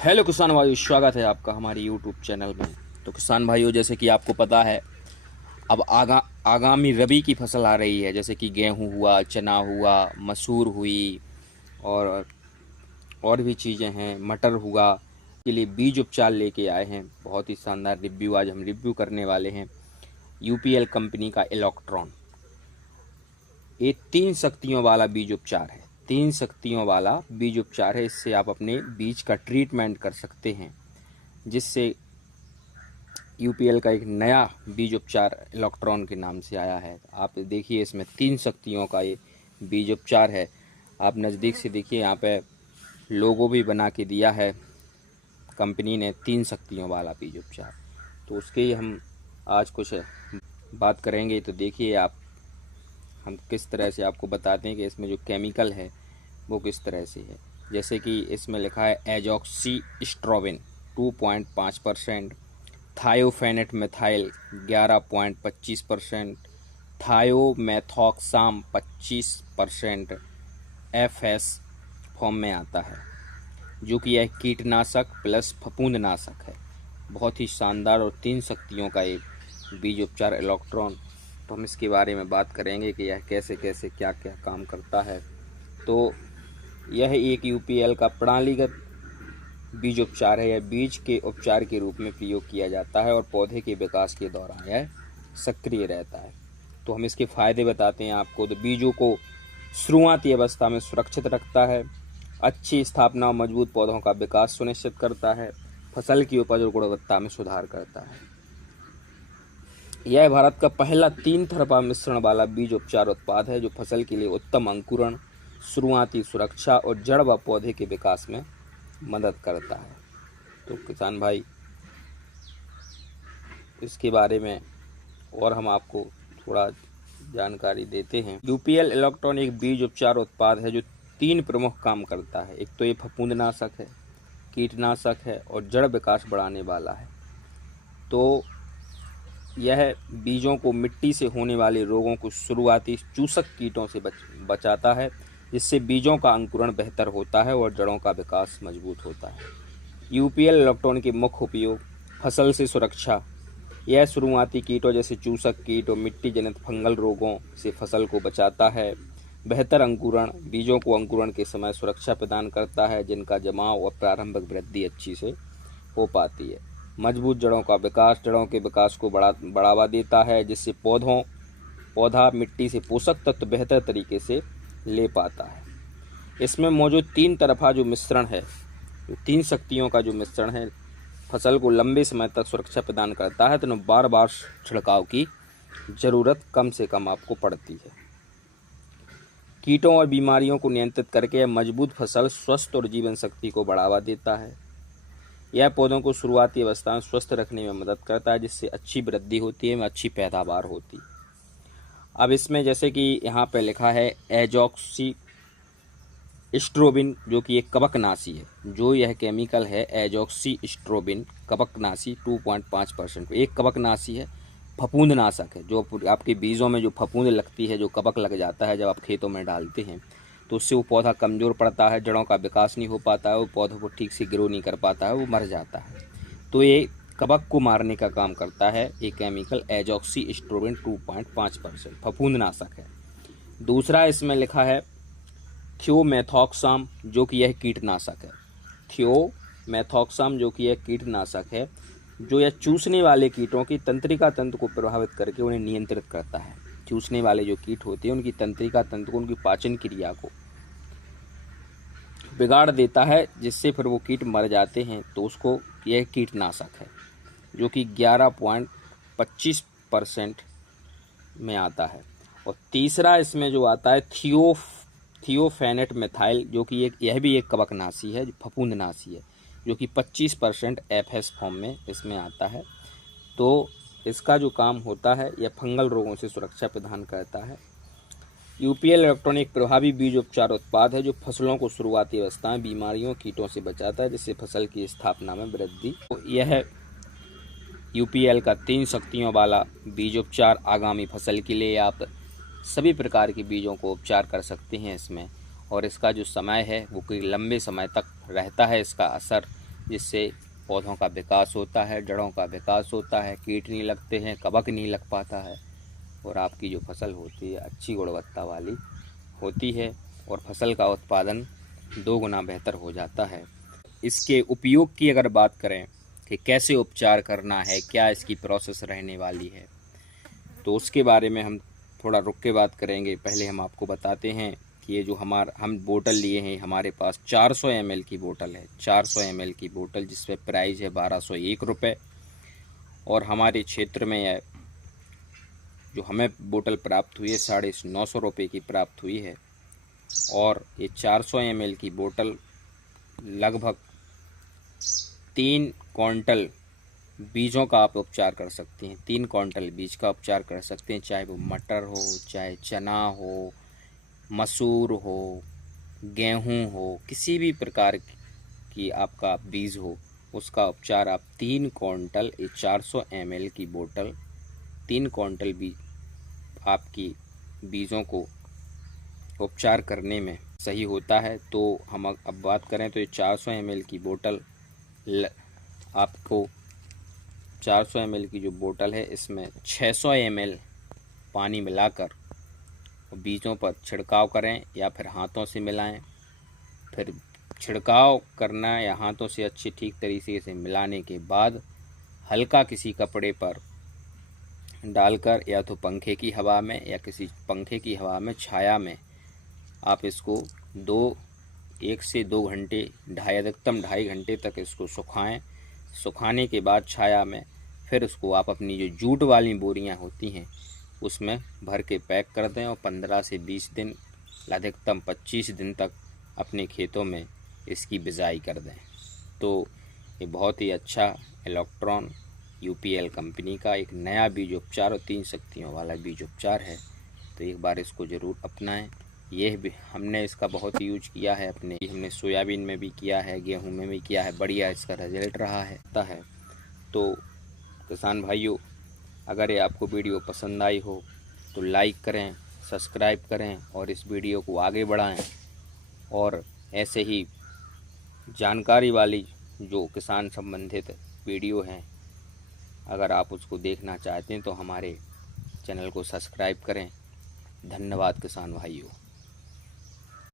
Hello किसान भाइयों, स्वागत है आपका हमारे यूट्यूब चैनल में। तो किसान भाइयों, जैसे कि आपको पता है, अब आगामी रबी की फसल आ रही है। जैसे कि गेहूं हुआ, चना हुआ, मसूर हुई और और भी चीज़ें हैं, मटर हुआ। के लिए बीज उपचार लेके आए हैं। बहुत ही शानदार रिव्यू आज हम रिव्यू करने वाले हैं। यूपीएल कंपनी का इलेक्ट्रॉन, ये 3 शक्तियों वाला बीज उपचार है। 3 शक्तियों वाला बीज उपचार है। इससे आप अपने बीज का ट्रीटमेंट कर सकते हैं, जिससे यूपीएल का एक नया बीज उपचार इलेक्ट्रॉन के नाम से आया है। आप देखिए, इसमें 3 शक्तियों का ये बीज उपचार है। आप नज़दीक से देखिए, यहाँ पे लोगो भी बना के दिया है कंपनी ने, 3 शक्तियों वाला बीज उपचार। तो उसके ही हम आज कुछ बात करेंगे। तो देखिए आप, हम किस तरह से आपको बताते हैं कि इसमें जो केमिकल है वो किस तरह से है। जैसे कि इसमें लिखा है azoxystrobin 2.5%, thiophanate methyl 11.25%, thiamethoxam 25% FS form में आता है, जो कि यह कीटनाशक प्लस फफूंदनाशक है। बहुत ही शानदार और 3 शक्तियों का एक बीज उपचार इलेक्ट्रॉन। तो हम इसके बारे में बात करेंगे कि यह कैसे कैसे क्या क्या काम करता है। तो यह एक यूपीएल का प्रणालीगत बीज उपचार है। यह बीज के उपचार के रूप में प्रयोग किया जाता है और पौधे के विकास के दौरान यह सक्रिय रहता है। तो हम इसके फायदे बताते हैं आपको। तो बीजों को शुरुआती अवस्था में सुरक्षित रखता है, अच्छी स्थापना और मजबूत पौधों का विकास सुनिश्चित करता है, फसल की उपज और गुणवत्ता में सुधार करता है। यह भारत का पहला 3 तरफा मिश्रण वाला बीज उपचार उत्पाद है, जो फसल के लिए उत्तम अंकुरण, शुरुआती सुरक्षा और जड़ व पौधे के विकास में मदद करता है। तो किसान भाई, इसके बारे में और हम आपको थोड़ा जानकारी देते हैं। यूपीएल इलेक्ट्रॉन एक बीज उपचार उत्पाद है जो 3 प्रमुख काम करता है। एक तो ये फफूंदनाशक है, कीटनाशक है और जड़ विकास बढ़ाने वाला है। तो यह बीजों को मिट्टी से होने वाले रोगों को शुरुआती चूसक कीटों से बचाता है, जिससे बीजों का अंकुरण बेहतर होता है और जड़ों का विकास मजबूत होता है। यूपीएल इलेक्ट्रॉन के मुख्य उपयोग: फसल से सुरक्षा। यह शुरुआती कीटों जैसे चूसक कीट और मिट्टी जनित फंगल रोगों से फसल को बचाता है। बेहतर अंकुरण, बीजों को अंकुरण के समय सुरक्षा प्रदान करता है, जिनका जमाव और प्रारंभिक वृद्धि अच्छी से हो पाती है। मजबूत जड़ों का विकास, जड़ों के विकास को बढ़ावा देता है, जिससे पौधा मिट्टी से पोषक तत्व बेहतर तरीके से ले पाता है। इसमें मौजूद 3 तरफा जो मिश्रण है, 3 शक्तियों का जो मिश्रण है, फसल को लंबे समय तक सुरक्षा प्रदान करता है। तो बार बार छिड़काव की ज़रूरत कम से कम आपको पड़ती है। कीटों और बीमारियों को नियंत्रित करके यह मजबूत फसल, स्वस्थ और जीवन शक्ति को बढ़ावा देता है। यह पौधों को शुरुआती अवस्था में स्वस्थ रखने में मदद करता है, जिससे अच्छी वृद्धि होती है, अच्छी पैदावार होती है। अब इसमें जैसे कि यहाँ पे लिखा है एजॉक्सी स्ट्रोबिन, जो कि एक कवकनाशी है। जो यह केमिकल है एजॉक्सी स्ट्रोबिन कवकनाशी 2.5%, एक कवकनाशी है, फफूंदनाशक है। जो आपके बीजों में जो फफूंद लगती है, जो कवक लग जाता है जब आप खेतों में डालते हैं, तो उससे वो पौधा कमज़ोर पड़ता है, जड़ों का विकास नहीं हो पाता है, वो पौधों को ठीक से ग्रो नहीं कर पाता है, वो मर जाता है। तो ये कवक को मारने का काम करता है ये केमिकल एजॉक्सी स्ट्रोबिन 2.5%, फफूंदनाशक है। दूसरा इसमें लिखा है थियोमेथॉक्साम, जो कि यह कीटनाशक है। थियोमेथॉक्साम जो कि यह कीटनाशक है, जो यह चूसने वाले कीटों की तंत्रिका तंत्र को प्रभावित करके उन्हें नियंत्रित करता है। चूसने वाले जो कीट होते हैं, उनकी तंत्रिका तंत्र को, उनकी पाचन क्रिया को बिगाड़ देता है, जिससे फिर वो कीट मर जाते हैं। तो उसको यह कीटनाशक है, जो कि 11.25% में आता है। और तीसरा इसमें जो आता है थियोफेनेट मिथाइल, जो कि यह भी एक कवकनाशी है, जो फफूंदनाशी है, जो कि 25% एफएस फॉर्म में इसमें आता है। तो इसका जो काम होता है, यह फंगल रोगों से सुरक्षा प्रदान करता है। यूपीएल इलेक्ट्रॉन एक प्रभावी बीज उपचार उत्पाद है, जो फसलों को शुरुआती अवस्था में बीमारियों कीटों से बचाता है, जिससे फसल की स्थापना में वृद्धि। तो यह यूपीएल का 3 शक्तियों वाला बीज उपचार आगामी फसल के लिए आप सभी प्रकार के बीजों को उपचार कर सकते हैं इसमें। और इसका जो समय है वो कोई लंबे समय तक रहता है, इसका असर जिससे पौधों का विकास होता है, जड़ों का विकास होता है, कीट नहीं लगते हैं, कवक नहीं लग पाता है और आपकी जो फसल होती है अच्छी गुणवत्ता वाली होती है और फसल का उत्पादन 2 गुना बेहतर हो जाता है। इसके उपयोग की अगर बात करें कि कैसे उपचार करना है, क्या इसकी प्रोसेस रहने वाली है, तो उसके बारे में हम थोड़ा रुक के बात करेंगे। पहले हम आपको बताते हैं कि ये जो हम बोतल लिए हैं, हमारे पास 400 ml की बोतल है, 400 ml की बोतल, जिस पे प्राइस है 1201 रुपये। और हमारे क्षेत्र में यह जो हमें बोतल प्राप्त हुई है 950 रुपये की प्राप्त हुई है। और ये 400 ml की बोतल लगभग 3 क्विंटल बीजों का आप उपचार कर सकते हैं। 3 क्विंटल बीज का उपचार कर सकते हैं, चाहे वो मटर हो, चाहे चना हो, मसूर हो, गेहूं हो, किसी भी प्रकार की आपका बीज हो, उसका उपचार आप 3 क्विंटल 400 ml की बोतल 3 क्विंटल बीज आपकी बीजों को उपचार करने में सही होता है। तो हम अब बात करें तो ये 400 ml की बोतल आपको 400 ml की जो बोतल है इसमें 600 ml पानी मिलाकर बीजों पर छिड़काव करें या फिर हाथों से मिलाएं। फिर छिड़काव करना या हाथों से अच्छे ठीक तरीके से मिलाने के बाद हल्का किसी कपड़े पर डालकर या तो पंखे की हवा में या किसी पंखे की हवा में छाया में आप इसको 1 से 2 घंटे अधिकतम 2.5 घंटे तक इसको सुखाएं। सुखाने के बाद छाया में फिर उसको आप अपनी जो जूट वाली बोरियां होती हैं उसमें भर के पैक कर दें और 15 से 20 दिन अधिकतम 25 दिन तक अपने खेतों में इसकी बिजाई कर दें। तो ये बहुत ही अच्छा इलेक्ट्रॉन यूपीएल कंपनी का एक नया बीज उपचार और 3 शक्तियों वाला बीज उपचार है। तो एक बार इसको ज़रूर अपनाएं। यह भी हमने इसका बहुत यूज किया है, हमने सोयाबीन में भी किया है, गेहूं में भी किया है, बढ़िया इसका रिजल्ट रहा है। तो किसान भाइयों, अगर ये आपको वीडियो पसंद आई हो तो लाइक करें, सब्सक्राइब करें और इस वीडियो को आगे बढ़ाएं। और ऐसे ही जानकारी वाली जो किसान संबंधित वीडियो हैं, अगर आप उसको देखना चाहते हैं तो हमारे चैनल को सब्सक्राइब करें। धन्यवाद किसान भाइयों।